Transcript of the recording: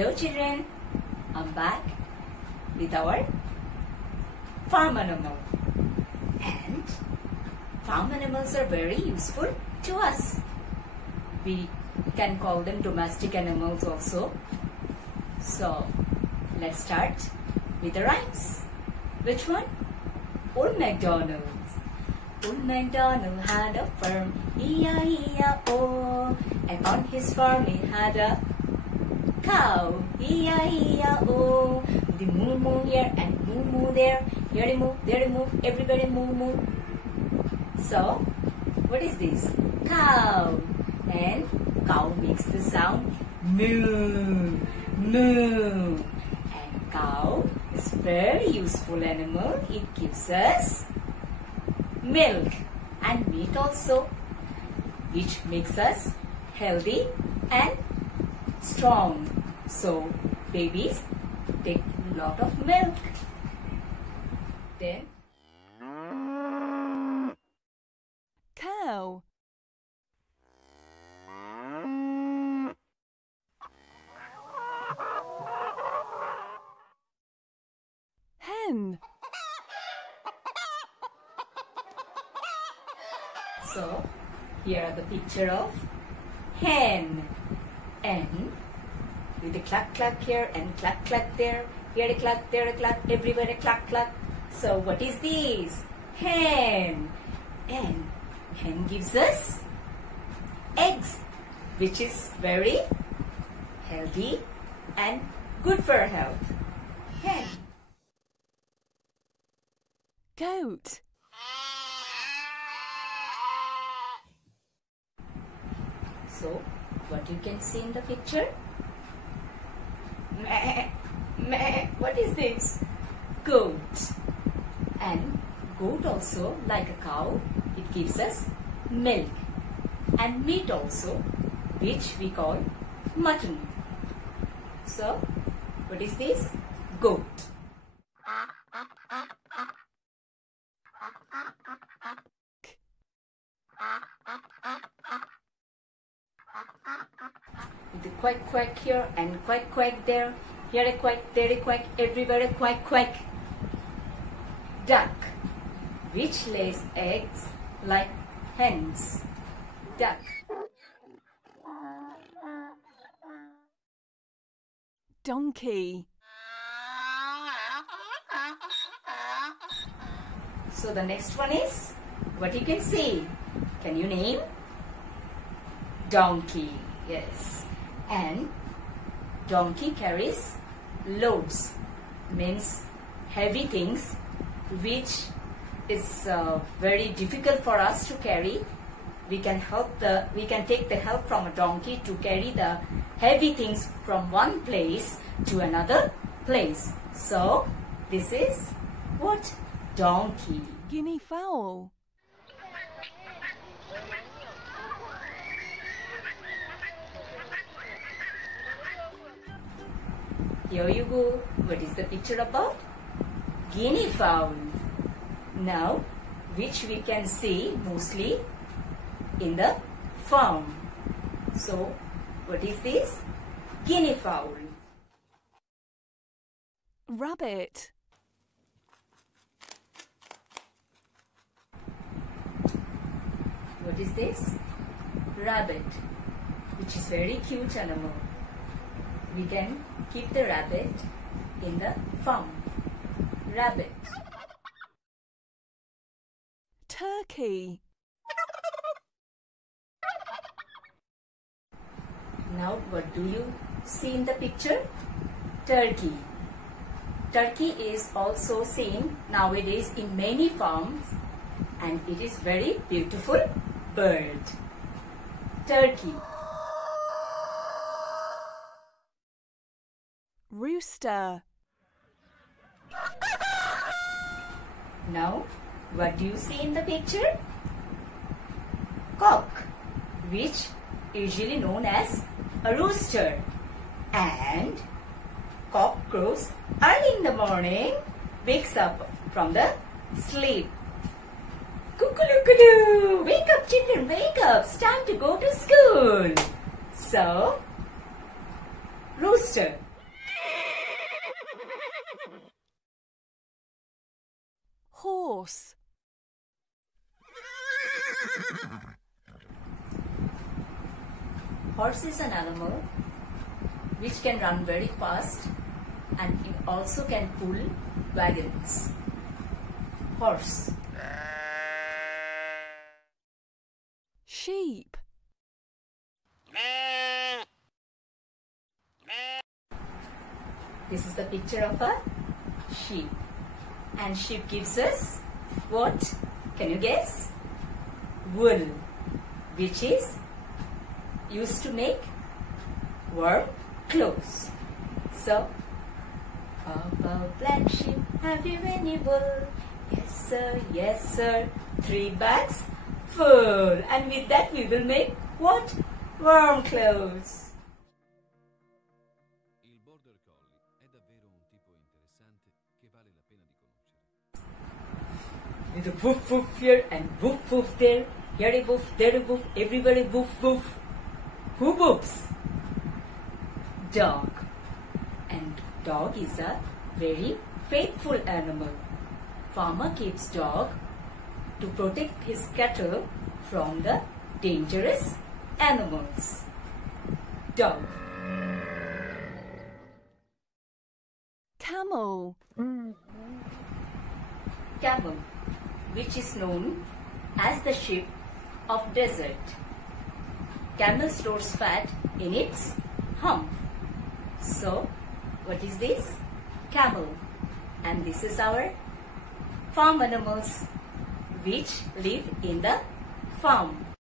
Hello children, I'm back with our farm animal, and farm animals are very useful to us. We can call them domestic animals also. So let's start with the rhymes. Which one? Old MacDonald. Old MacDonald had a farm, E-I-E-I-O, and on his farm he had a cow, E-I-E-I-O. The moo moo here and moo moo there. Here they move, there they move, everybody moo moo. So, what is this? Cow. And cow makes the sound moo, moo. And cow is very useful animal. It gives us milk and meat also, which makes us healthy and strong. So babies take a lot of milk. Then cow, hen. so here are the picture of hen, and with the cluck cluck here and cluck cluck there. Here a cluck, there a cluck, everywhere a cluck cluck. So what is this? Hen. And hen gives us eggs, which is very healthy and good for health. Hen. Goat, So what you can see in the picture? Meh, meh. What is this? Goat. And goat also, like a cow, it gives us milk and meat also, which we call mutton. So what is this? Goat. With the quack quack here and quack quack there. Here a quack, there a quack, everywhere a quack quack. Duck, which lays eggs like hens. Duck. donkey, So the next one is what you can see. Can you name? Donkey. Yes. And donkey carries loads, means heavy things, which is very difficult for us to carry. We can take the help from a donkey to carry the heavy things from one place to another place. So this is what? Donkey. guinea fowl, Here you go. What is the picture about? Guinea fowl. Now, which we can see mostly in the farm. So, what is this? Guinea fowl. rabbit, What is this? Rabbit, which is very cute animal. We can keep the rabbit in the farm. Rabbit. turkey, Now what do you see in the picture? Turkey. Turkey is also seen nowadays in many farms, and it is very beautiful bird. Turkey. rooster, Now what do you see in the picture? Cock, which usually known as a rooster, and cock crows early in the morning, wakes up from the sleep. Cuckoo-loo-coo-loo! Wake up children, wake up! It's time to go to school. So, rooster. horse. Horse is an animal which can run very fast and it also can pull wagons. Horse. Sheep. This is the picture of a sheep. And sheep gives us what? Can you guess? Wool, which is used to make warm clothes. So, about black sheep, have you any wool? Yes sir, 3 bags full. And with that we will make what? Warm clothes. Il Border Collie è davvero un tipo interessante che vale la pena di conoscere. With a woof woof here and woof woof there, here a woof, there a woof, everybody woof woof. Who woofs? Dog. And dog is a very faithful animal. Farmer keeps dog to protect his cattle from the dangerous animals. Dog. Camel. Camel, which is known as the sheep of desert. Camel stores fat in its hump. So, what is this? Camel. And this is our farm animals which live in the farm.